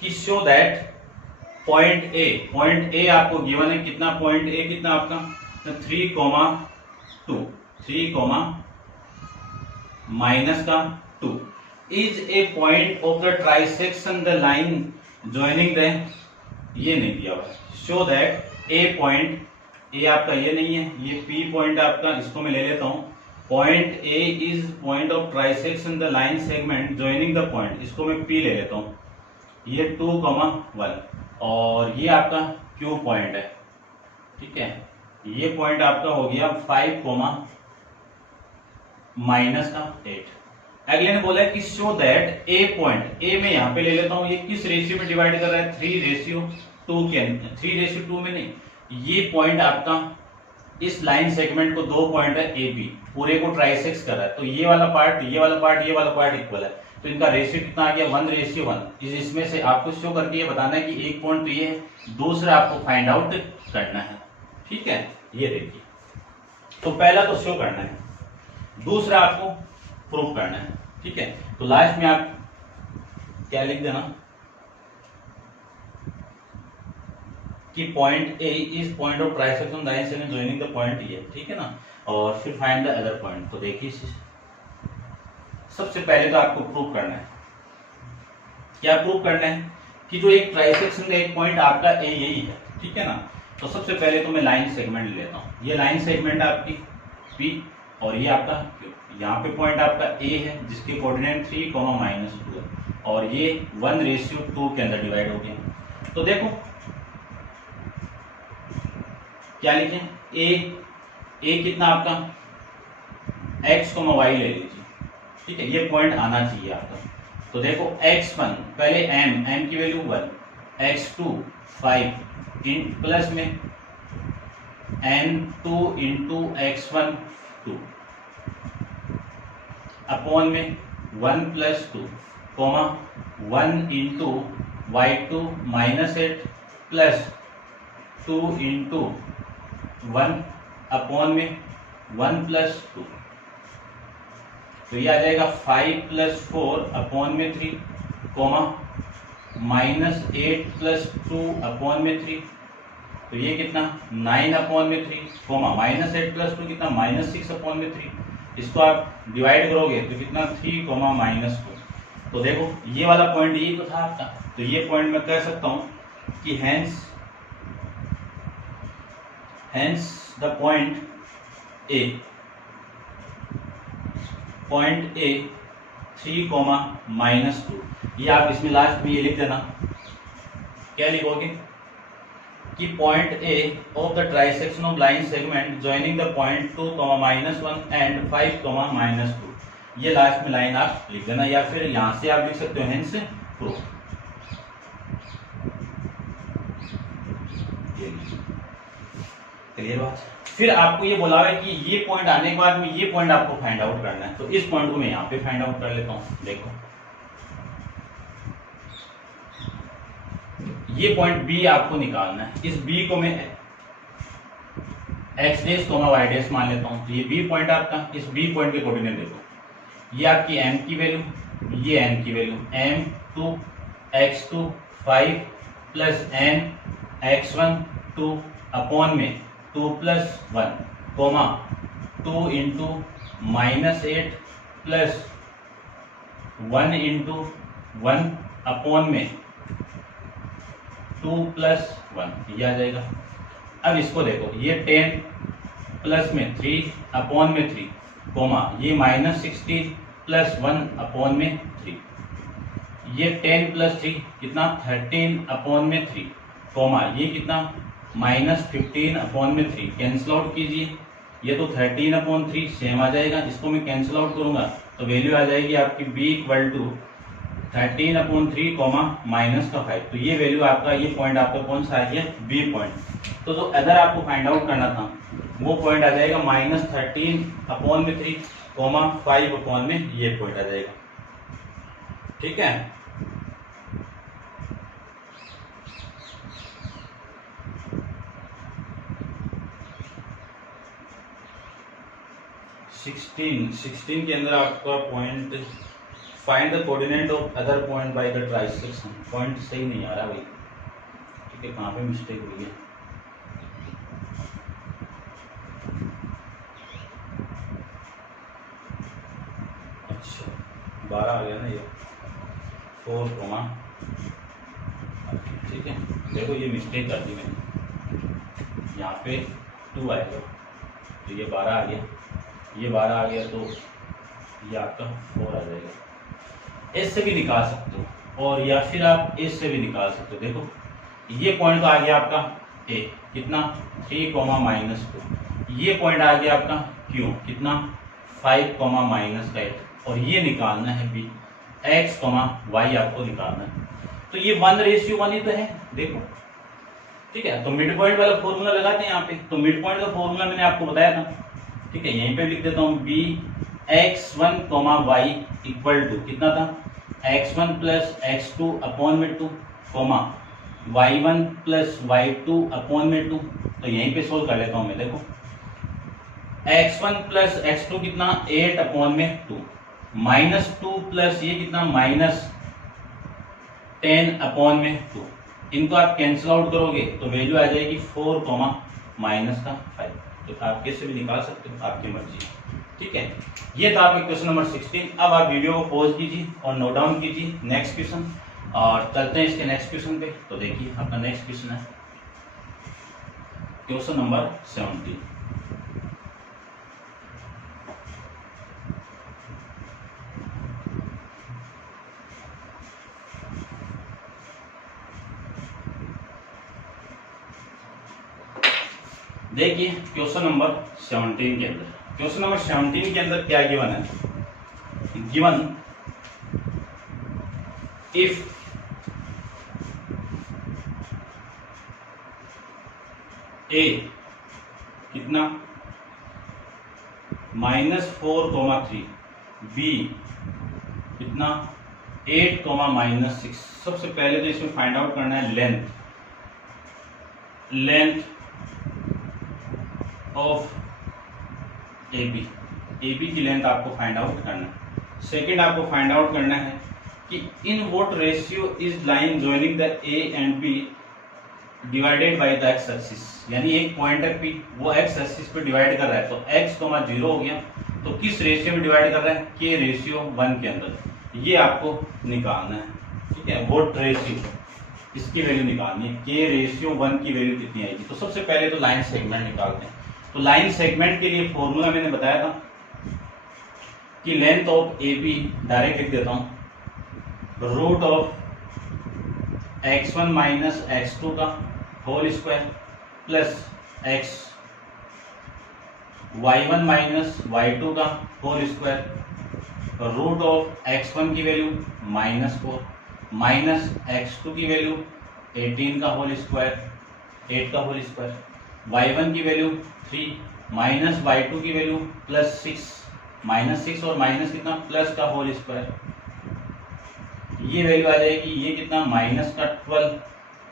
कि शो दैट पॉइंट ए आपको गिवन है। कितना पॉइंट ए कितना आपका 3,2 -2 is a point of the trisection the line joining the, ये नहीं दिया हुआ। शो दैट ए पॉइंट, ए आपका ये नहीं है, ये पी पॉइंट आपका, इसको मैं ले लेता हूं। Point A is point of trisection the line segment joining the point, इसको मैं पी ले लेता हूं। ये 2,1 और ये आपका क्यू पॉइंट है। ठीक है, ये पॉइंट आपका हो गया 5, -8। अगले ने बोला है कि शो दैट ए पॉइंट, ए में यहां पे ले लेता हूं, ये किस रेशियो में डिवाइड कर रहा है, 3:2 के, 3:2 में नहीं, ये पॉइंट आपका इस लाइन सेगमेंट को, दो पॉइंट है ए बी, पूरे को ट्राइसेक्स कर रहा है। तो ये वाला पार्ट, ये वाला पार्ट, ये वाला पार्ट इक्वल है, तो इनका रेशियो कितना आ गया 1:1। इसमें से आपको शो करके ये बताना है कि एक पॉइंट तो ये है, दूसरा आपको फाइंड आउट करना है। ठीक है, ये देखिए, तो पहला तो शो करना है, दूसरा आपको प्रूव करना है। ठीक है, तो लास्ट में आप क्या लिख देना कि point A is point of trisection line segment joining the point ये। ठीक है ना, और फिर फाइंड द अदर पॉइंट। तो देखिए सबसे पहले तो आपको प्रूव करना है, क्या प्रूव करना है कि जो एक ट्राइसेक्शन का एक पॉइंट आपका ए यही है। ठीक है ना, तो सबसे पहले तो मैं लाइन सेगमेंट ले लेता हूं। ये लाइन सेगमेंट आपकी पी और ये आपका क्यू। यहाँ पे पॉइंट आपका ए है जिसके कोऑर्डिनेट 3, -2 है, और ये 1:2 के अंदर डिवाइड हो गया। तो देखो क्या लिखें, ए कितना आपका x, y ले लीजिए। ठीक है, ये पॉइंट आना चाहिए आपका। तो देखो x1 पहले m की वैल्यू 1, x2 5 इन प्लस में n2 इंटू x1 2 अपॉन में 1 + 2 1 into y2 -8 plus 2 into 1 upon में 1 + 2, तो ये आ जाएगा 5 + 4 अपॉन में 3, -8 + 2 अपॉन में 3, तो ये कितना 9 अपॉन में 3, -8 + 2 कितना -6 अपॉन में 3। इसको आप डिवाइड करोगे तो कितना 3, -2। तो देखो ये वाला पॉइंट यही तो था आपका। तो ये पॉइंट मैं कह सकता हूं कि हेंस द पॉइंट ए 3, -2। ये आप इसमें लास्ट में ये लिख देना, क्या लिखोगे कि point A of the trisection of line segment joining the point 2, -1 and 5, -2। ये लास्ट में लाइन आप लिख देना, या फिर यहां से आप लिख सकते हो हेंस प्रूफ। क्लियर बात। फिर आपको ये बोला है कि ये पॉइंट आने के बाद में ये पॉइंट आपको फाइंड आउट करना है। तो इस पॉइंट को मैं यहाँ पे फाइंड आउट कर लेता हूँ। देखो ये पॉइंट बी आपको निकालना है। इस बी को मैं x डैश y डैश मान लेता हूँ। तो ये बी पॉइंट आपका, इस बी पॉइंट के कोऑर्डिनेट देखो, ये आपकी m की वैल्यू, ये n की value, m2 x2 5 plus n x1 2 upon में 2 + 1 2 इंटू -8 प्लस 1 इंटू 1 अपॉन में 2 + 1, ये आ जाएगा। अब इसको देखो, ये 10 प्लस में 3 अपॉन में 3 ये -16 प्लस 1 अपॉन में 3, ये 10 + 3 कितना 13 अपॉन में 3 ये कितना -15 अपॉन में 3। कैंसिल आउट कीजिए, ये तो 13 अपॉन 3 सेम आ जाएगा। इसको मैं कैंसिल आउट करूंगा तो वैल्यू आ जाएगी आपकी b इक्वल टू 13/3 माइनस का 5। तो ये वैल्यू आपका, ये पॉइंट आपका कौन सा आ गया, बी पॉइंट। तो जो अदर आपको फाइंड आउट करना था वो पॉइंट आ जाएगा -13/3 5 में ये पॉइंट आ जाएगा। ठीक है, सिक्सटीन के अंदर आपका point find the coordinate of other point by the trisection. Point सही नहीं आ रहा भाई, ठीक है, कहाँ पे मिस्टेक हुई है। अच्छा 12 आ गया ना ये 4, ठीक है। देखो ये मिस्टेक कर दी मैंने, यहाँ पे 2 आएगा तो ये 12 आ गया, ये 12 आ गया तो ये आपका 4 आ जाएगा। इस से भी निकाल सकते हो और या फिर आप इस से भी निकाल सकते हो। देखो ये पॉइंट तो आ गया आपका ए, कितना 3, -2। ये पॉइंट आ गया आपका क्यू, कितना 5, -8। और ये निकालना है बी, x, y आपको निकालना है। तो ये 1:1 ही तो है, देखो, ठीक है। तो मिड पॉइंट वाला फॉर्मूला लगाते हैं यहाँ पे। तो मिड पॉइंट का फॉर्मूला मैंने आपको बताया था, ठीक है, यहीं पे लिख देता हूँ b x1, y equal to कितना था, x1 + x2 / 2, y1 + y2 / 2। तो यहीं पे सोल्व कर लेता हूँ मैं। देखो x1 + x2 कितना 8/2, -2 प्लस ये कितना -10/2। इनको आप कैंसिल आउट करोगे तो वैल्यू आ जाएगी 4, -5। तो आप कैसे भी निकाल सकते हो, आपकी मर्जी, ठीक है। ये था आपका क्वेश्चन नंबर 16। अब आप वीडियो को पॉज कीजिए और नोट डाउन कीजिए नेक्स्ट क्वेश्चन, और चलते हैं इसके नेक्स्ट क्वेश्चन पे। तो देखिए आपका नेक्स्ट क्वेश्चन है क्वेश्चन नंबर 17। देखिए क्वेश्चन नंबर 17 के अंदर, क्वेश्चन नंबर 17 के अंदर क्या गिवन है, गिवन इफ ए कितना -4, 3, बी कितना 8, -6। सबसे पहले तो इसमें फाइंड आउट करना है लेंथ ऑफ AB की लेंथ आपको फाइंड आउट करना है। सेकंड आपको फाइंड आउट करना है कि in what ratio is line joining the A and B divided by the x axis. यानी एक पॉइंट है P, वो एक्स एक्सिस पे डिवाइड कर रहा है, तो x, 0 हो गया, तो किस रेशियो में डिवाइड कर रहा है, K:1 के अंदर। ये आपको निकालना है, ठीक है। व्हाट रेशियो, इसकी वैल्यू निकालनी है, K:1 की वैल्यू कितनी आएगी। तो सबसे पहले तो लाइन सेगमेंट निकालते हैं। तो लाइन सेगमेंट के लिए फॉर्मूला मैंने बताया था कि लेंथ ऑफ AB डायरेक्ट लिख देता हूं, रूट ऑफ x1 - x2 का whole square plus x y1 - y2 का whole square, root of x1 की वैल्यू -4 माइनस x2 की वैल्यू 18 का होल स्क्वायर, 8 का होल स्क्वायर, y1 की वैल्यू 3 माइनस y2 की वैल्यू +6, -6 और माइनस कितना प्लस का होल स्क्वायर। ये वैल्यू आ जाएगी, ये कितना -12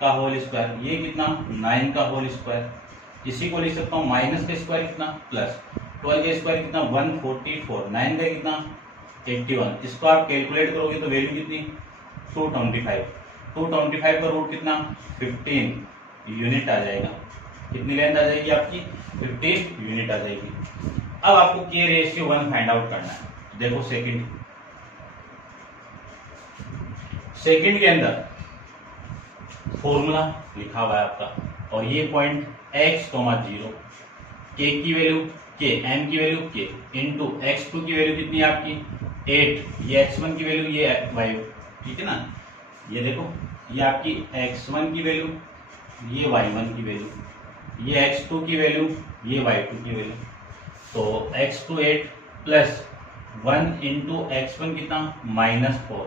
का होल स्क्वायर, ये कितना 9 का होल स्क्वायर। इसी को लिख सकता हूँ माइनस का स्क्वायर कितना प्लस 12 का स्क्वायर कितना 144, 9 का कितना 81। इसको आप कैलकुलेट करोगे तो वैल्यू कितनी 225। 225 का रूट कितना 15 यूनिट आ जाएगा। कितनी लेंथ आ जाएगी आपकी 15 यूनिट आ जाएगी। अब आपको K:1 फाइंड आउट करना है। देखो सेकंड के अंदर फॉर्मूला लिखा हुआ है आपका, और ये पॉइंट x, 0, K की वैल्यू K, M की वैल्यू K इंटू x2 की वैल्यू कितनी है आपकी 8, ये x1 की वैल्यू, ये y, ठीक है ना। ये देखो ये आपकी x1 की वैल्यू, ये y1 की वैल्यू, ये x2 की वैल्यू, ये y2 की वैल्यू। तो x2 8 प्लस 1 इंटू x1 कितना -4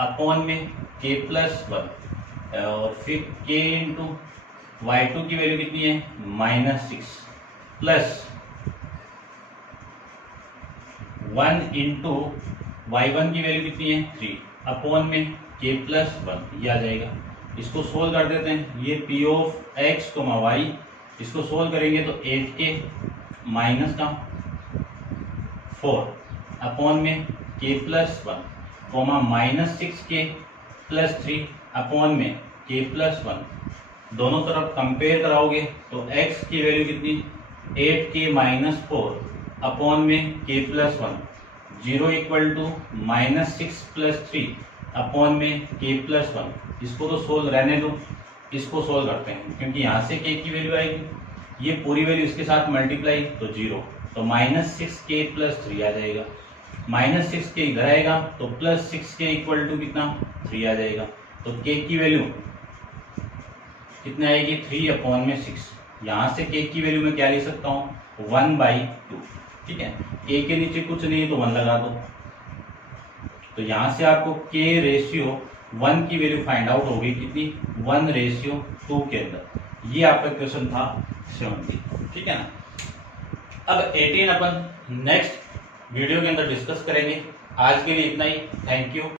अपॉन में k प्लस 1 और फिर k इंटू y2 की वैल्यू कितनी है -6 प्लस 1 इंटू y1 की वैल्यू कितनी है 3 अपॉन में k प्लस 1 ये आ जाएगा। इसको सोल्व कर देते हैं। ये p ऑफ x y इसको सोल्व करेंगे तो 8k माइनस का 4 अपॉन में k plus 1 comma -6k plus 3 upon में k प्लस 1 दोनों तरफ कंपेयर कराओगे तो x की वैल्यू कितनी 8k माइनस 4 अपॉन में k plus 1 0 equal to -6 plus 3 upon में k प्लस 1। इसको तो सोल्व रहने दो, इसको सोल्व करते हैं क्योंकि यहाँ से k की वैल्यू आएगी, ये पूरी वैल्यू इसके साथ मल्टीप्लाई तो 0 तो -6k प्लस 3 आ जाएगा। -6k इधर आएगा तो प्लस 6k इक्वल टू कितना 3 आ जाएगा। तो k की वैल्यू कितनी आएगी 3 अपॉन में 6। यहाँ से k की वैल्यू मैं क्या ले सकता हूँ 1/2। ठीक है, k के नीचे कुछ नहीं है तो 1 लगा दो। तो यहाँ से आपको k रेशियो 1 की वैल्यू फाइंड आउट होगी कितनी 1:2 के अंदर। ये आपका क्वेश्चन था 70। ठीक है ना। अब 18 अपन नेक्स्ट वीडियो के अंदर डिस्कस करेंगे। आज के लिए इतना ही। Thank you.